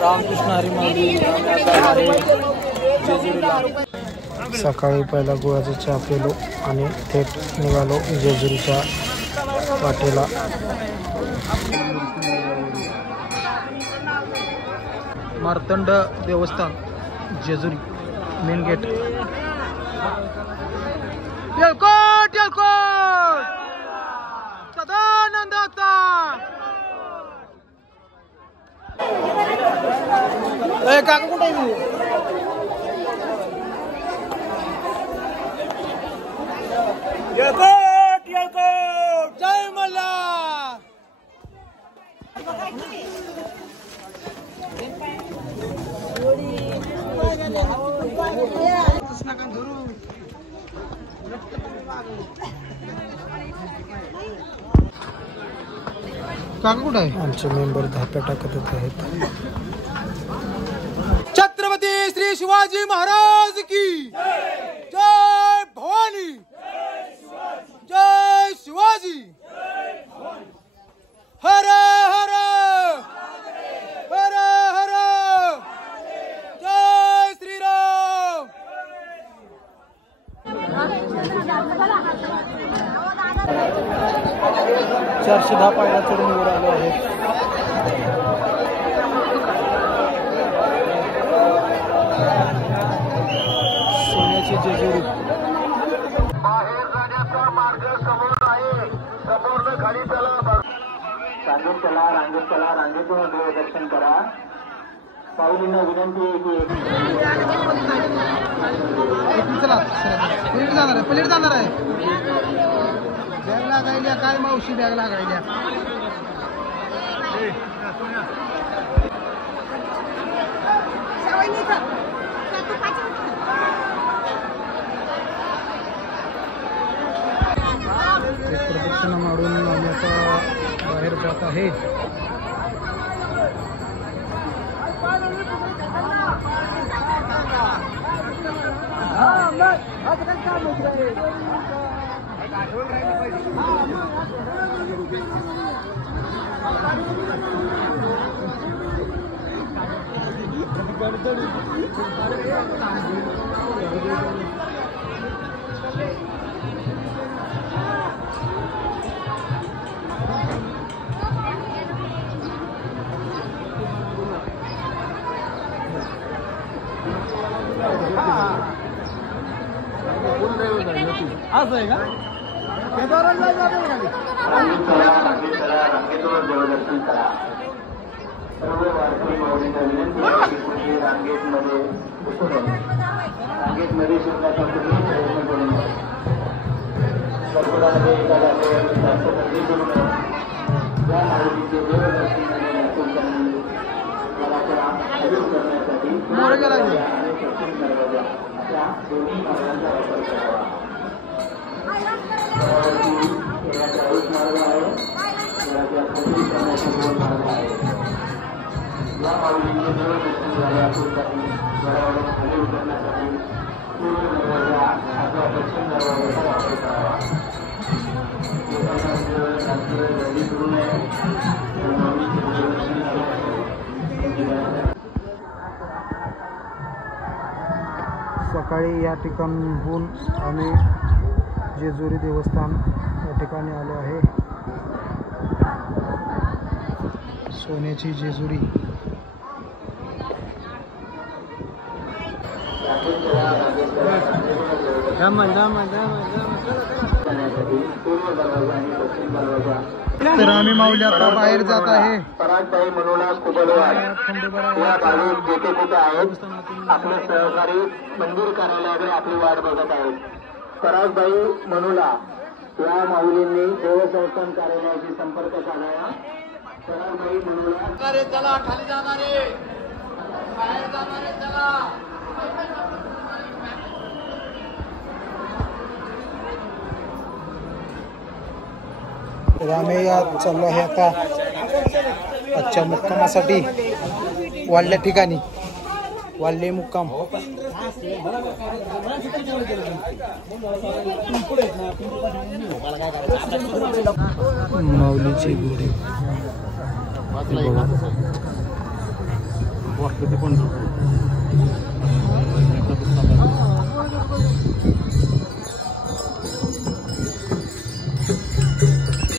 रामकृष्ण हरी माऊली सकाळी पहिला गुळाचा चहा पिलो आणि थेट निघालो जेजुरीच्या वाटेला. मार्तंड देवस्थान जेजुरी मेन गेट. येळकोट येळकोट सदानंद होता. काका कुठे आहे? येळकोट येळकोट जय मल्हार. काका कुठे आहे? आमचे मेंबर धाप्या टाकत आहेत. छत्रपती श्री शिवाजी महाराज की जय. भवानी जय शिवाजी. हर हर हर हर जय श्रीराम. 410 पायऱ्या चढून वर आलो आहे. सोन्याची जेजुरी. बाहेर जाण्याचा मार्ग समोर आहे. समोर खाली चला. रांगेत चला, रांगेत चला, रांगेतून देवदर्शन करा. पाऊलींना विनंती आहे की पलीकडे जाणार आहे. पलीकडे जाणार आहे. बॅग लागायल्या काय मावशी बॅग लागायल्या. प्रदक्षिणा मारून आम्ही आता बाहेर जात आहे. असं आहे का? रांगेतून देवदर्शन करा. सर्व वारकरी माऊलींना विनंती आहे की रांगेतमध्ये शिरण्याचा कुठेही प्रयत्न करू नये. कर्कडामध्ये एखादा जास्त गर्दी करू नये. या माऊलीचे देवदर्शन करण्यासाठी आणि दर्शन दरवाजा अशा दोन्ही मार्गांचा वापर करावा. मार्ग आहे. मार्ग आहे. या माऊलींचे देवदर्शन झाल्यापूर्वी गडावरून खाली उतरण्यासाठी पूर्व दरवाजा अथवा दक्षिण दरवाजाचा वापर करावा. गर्दी करू नये. माऊलीचे देवदर्शन सकाळी या ठिकाणहून आम्ही जेजुरी देवस्थान या ठिकाणी आलो आहे. सोन्याची जेजुरी. तर आम्ही माऊली आता बाहेर जात आहे. परागबाई मनोला कुबलवाड या भाविक जेथे कुठे आहेत आपले सहकारी मंदिर कार्यालयाकडे आपली वाट बघत आहेत. परागबाई मनोला या माऊलींनी देवस्थान कार्यालयाशी संपर्क साधावा. परागबाई मनोला चला खाली जाणारे बाहेर जाणारे चला. तर आम्ही चाललो आहे आता आजच्या मुक्कामासाठी वाढल्या ठिकाणी. वाल्ले मुक्काम. माऊलीची गुढी. वाटलं ते पंढरपूर.